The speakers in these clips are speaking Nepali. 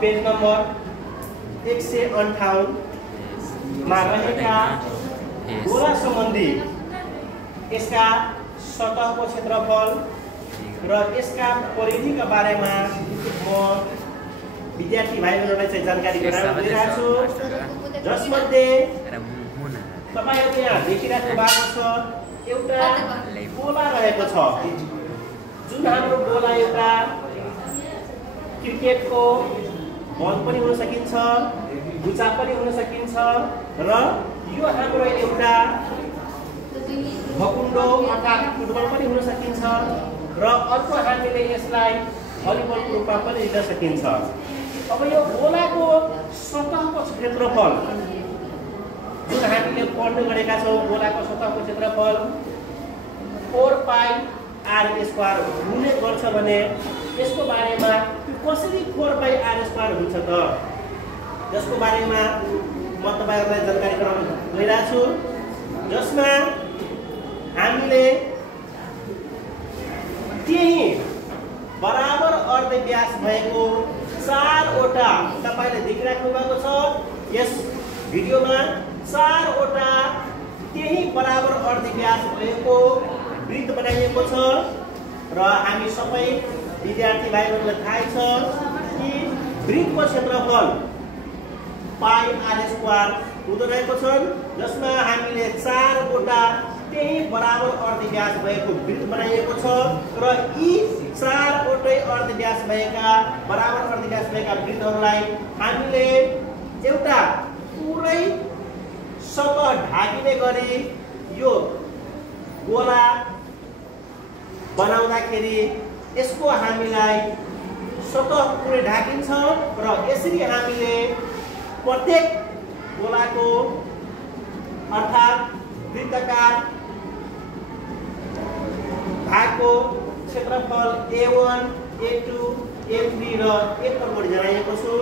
पेज नम्बर 158 मा रहेका गोला सम्बन्धी यसका सतहको क्षेत्रफल र यसका परिधिका बारेमा म विद्यार्थी भाइबहरुलाई चाहिँ जानकारी गराउन गइरहेको छु। जसमध्ये तपाईहरुले यहाँ देखिराख्नु भएको छ एउटा गोला रहेको छ, जुन हाम्रो गोला एउटा क्रिकेटको बल पनि हुन सकिन्छ, गुचा पनि हुन सकिन्छ र यो हाम्रो एउटा भकुण्डो अर्थात् फुटबल पनि हुन सकिन्छ र अर्को हामीले यसलाई भलिबलको रूपमा पनि लिन सकिन्छ। अब यो गोलाको सतहको क्षेत्रफल जुन हामीले पढ्ने गरेका छौँ, गोलाको सतहको क्षेत्रफल 4πr² हुने गर्छ भने यसको बारेमा कसरी 4πr² हुन्छ त, जसको बारेमा म तपाईहरुलाई जानकारी गराउन गइरहेको छु। जसमा हामीले त्यही बराबर अर्ध व्यास भएको 4वटा तपाईले देखिराख्नु भएको छ यस भिडियोमा 4वटा त्यही बराबर अर्ध व्यास भएको वृत्त बनाइएको छ र हामी सबै विद्यार्थी भाइहरुलाई थाहा छ कि वृत्तको क्षेत्रफल πr² हुँदो रहेको छ, जसमा हामीले 4वटा त्यही बराबर अर्ध व्यास भएको वृत्त बनाइएको छ र यी 4वटै अर्ध व्यास भएका बराबर अर्ध व्यास भएका वृत्तहरूलाई हामीले एउटा पुरै सतह ढाकिने गरी यो गोला बनाउँदाखेरि यसको हामीलाई सतह पुरै ढाकिन्छ र यसरी हामीले प्रत्येक गोलाको अर्थात् वृत्ताकार भागको क्षेत्रफल A1, A2, A3 र A4 गरी जनाएको छु।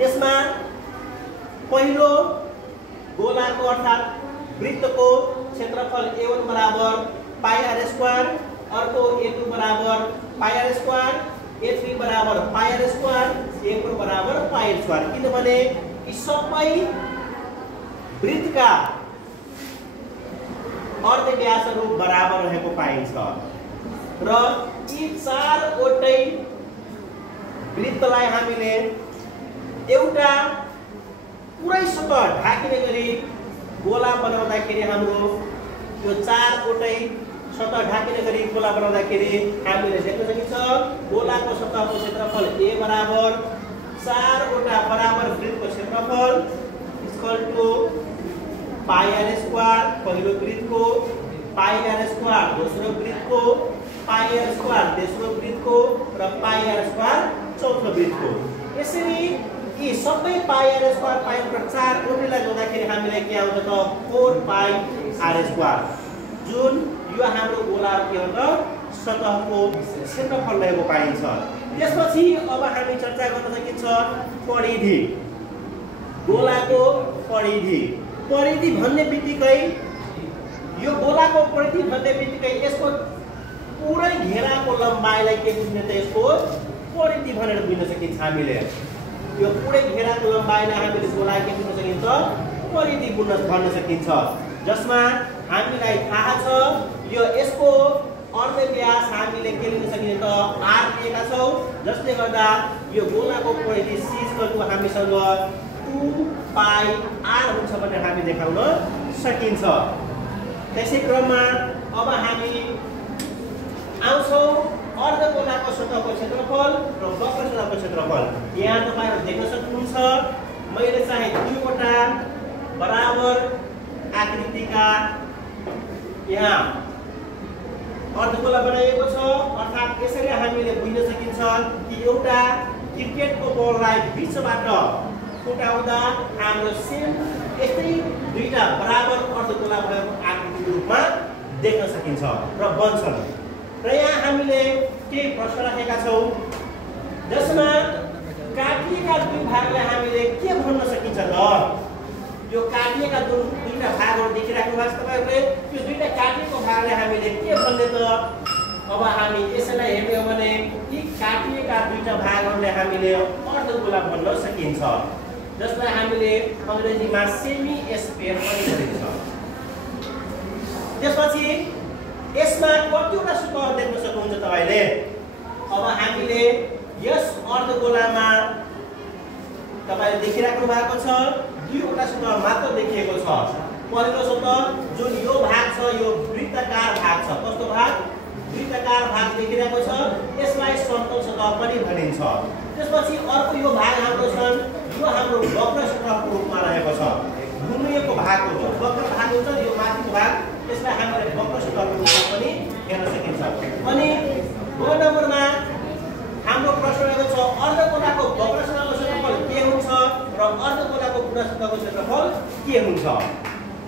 यसमा पहिलो गोलाको अर्थात् वृत्तको क्षेत्रफल A1 बराबर πr², अर्को A2 बराबर πr², A3 बराबर πr², A4 बराबर πr², किनभने यी सबै वृत्तका अर्ध व्यासहरू बराबर रहेको पाइन्छ र यी 4वटै वृत्तलाई हामीले एउटा पुरै सतह ढाकिने गरी गोला बनाउँदाखेरि हाम्रो यो 4वटै सतह ढाकिने गरी गोला बनाउँदाखेरि हामीले देख्न सकिन्छ गोलाको सतहको क्षेत्रफल A बराबर 4वटा बराबर वृत्तको क्षेत्रफल πr² पहिलो वृत्तको, πr² दोस्रो वृत्तको, πr² तेस्रो वृत्तको र πr² चौथो वृत्तको। यसरी यी सबै πr² 4वटालाई जोड्दाखेरि हामीलाई के आउँछ त 4πr², जुन यो हाम्रो गोलाको के हो त सतहको क्षेत्रफल रहेको पाइन्छ। त्यसपछि अब हामी चर्चा गर्न सकिन्छ परिधि, गोलाको परिधि। परिधि भन्ने बित्तिकै यो गोलाको परिधि भन्ने बित्तिकै यसको पुरै घेराको लम्बाइलाई के बुझ्ने त यसको परिधि भनेर बुझ्न सकिन्छ हामीले। यो पुरै घेराको लम्बाइलाई हामीले गोला के बुझ्न सकिन्छ परिधि भन्न सकिन्छ, जसमा हामीलाई थाहा छ यो यसको अर्ध व्यास हामीले के लिन सकिन्छ त r लिएका छौं, जसले गर्दा यो गोलाको परिधि c हामीसँग 2πr हुन्छ भनेर हामी देखाउन सकिन्छ। त्यसै क्रममा अब हामी आउँछौं अर्धगोलाको सतहको क्षेत्रफल र वक्र सतहको क्षेत्रफल। यहाँ तपाईहरु देख्न सक्नुहुन्छ मैले चाहिँ दुईवटा बराबर आकृतिका यहाँ अर्धगोला बनाइएको छ, अर्थात् यसरी हामीले बुझ्न सकिन्छ कि एउटा क्रिकेटको बललाई बीचबाट फुटाउँदा हाम्रो सेम यस्तै दुईटा बराबर अर्धगोला भएको आकृतिको रूपमा देख्न सकिन्छ र बन्छन्। र यहाँ हामीले केही प्रश्न राखेका छौं, जसमा काटिएका दुई भागलाई हामीले के भन्न सकिन्छ त? यो काटिएका दुईटा भागहरू देखिराख्नु भएको छ तपाईहरुले, यो दुईटा काटिएको भागलाई हामीले के भन्ने त? अब हामी यसैलाई हेर्ने हो भने यी काटिएका दुईटा भागहरूले हामीले अर्धगोला भन्न सकिन्छ, जसलाई हामीले अङ्ग्रेजीमा सेमी स्फेयर पनि भनिन्छ। त्यसपछि यसमा कतिवटा सतह देख्न सक्नुहुन्छ तपाईले। अब हामीले यस अर्धगोलामा तपाईले देखिराख्नु भएको छ दुईवटा सतह मात्र देखिएको छ। पहिलो सतह जुन यो भाग छ यो वृत्ताकार भाग छ। कस्तो भाग? वृत्ताकार भाग देखिरहेको छ, यसलाई समतल सतह पनि भनिन्छ। त्यसपछि अर्को यो भाग हाम्रो छन्, यो हाम्रो वक्र सतहको रूपमा रहेको छ। घुमिएको भाग हो, जो वक्र भाग हुन्छ यो माथिको भाग, यसलाई हामीले वक्र सतहको रूपमा पनि हेर्न सकिन्छ। अनि 2 नम्बरमा हाम्रो प्रश्न रहेको छ अर्धगोलाको वक्र सतहको क्षेत्रफल के हुन्छ र अर्धगोलाको पूर्ण सतहको क्षेत्रफल के हुन्छ।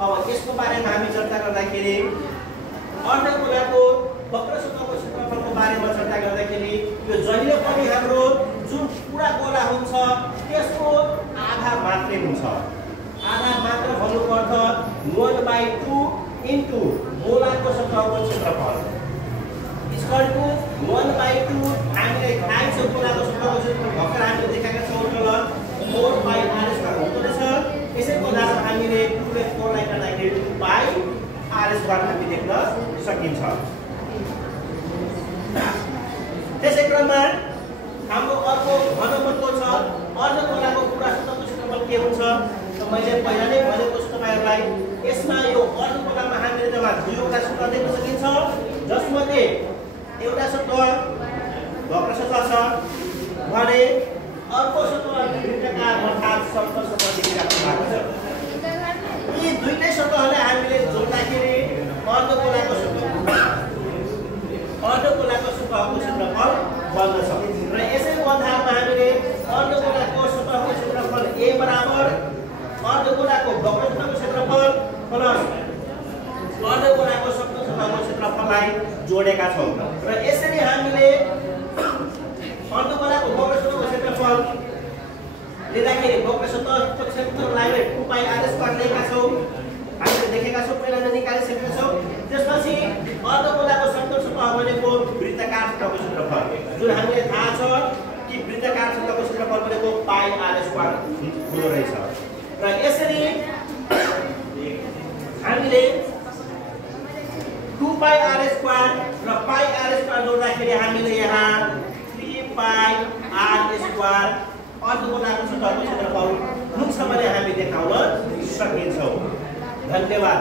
अब यसको बारेमा हामी चर्चा गर्दाखेरि अर्धगोलाको वक्र सतहको क्षेत्रफलको बारेमा चर्चा गर्दाखेरि यो जहिले पनि हाम्रो जुन पुरा गोला हुन्छ त्यसको आधा मात्रै हुन्छ। आधा मात्र भन्नुको अर्थ 1/2 इन्टु गोलाको सतहको क्षेत्रफल इक्वल टु 1/2 हामीले थाहा छ गोलाको सतहको क्षेत्रफल भर्खर हामीले देखाएका छौँ तल 4πr² हुँदो रहेछ। यसैको आधारमा हामीले 2/4 लाई काट्दाखेरि 2πr² हामी देख्न सकिन्छ। त्यसै क्रममा हाम्रो अर्को घनमूलको छ अर्धगोलाको पूरा सतहको क्षेत्रफल के हुन्छ। मैले पहिला नै भनेको छु तपाईहरुलाई, यसमा यो अर्धगोलामा हामीले जम्मा दुईवटा सतह देख्न सकिन्छ, जसमध्ये एउटा सतह वक्र सतह छ भने अर्को सतह वृत्ताकार अर्थात् समतल सतह देखिरहेको भएको छ। यी दुईटै सतहलाई हामीले जोड्दाखेरि अर्धगोलाको सतहको क्षेत्रफल बन्दछ र यसैको आधारमा हामीले अर्धगोलाको सतहको क्षेत्रफल a बराबर अर्धगोलाको वक्र सतहको क्षेत्रफल प्लस अर्धगोलाको समतल सतहको क्षेत्रफललाई जोडेका छौँ र यसरी हामीले अर्धगोलाको वक्र सतहको क्षेत्रफल लिँदाखेरि वक्र सतहको क्षेत्रफललाई 2πr² लिएका छौँ। हामीले देखेका छौँ, पहिला नै निकालिसकेका छौँ। त्यसपछि अर्धगोलाको समतल सतह भनेको वृत्ताकार सतहको क्षेत्रफल, जुन हामीले थाहा छ कि वृत्ताकार सतहको क्षेत्रफल भनेको πr² हुँदो रहेछ र यसरी हामीले 2πr² र πr² जोड्दाखेरि हामीले यहाँ 3πr² अर्धगोलाको सतहको क्षेत्रफल हुन्छ भने हामी देखाउन सकिन्छौँ। धन्यवाद।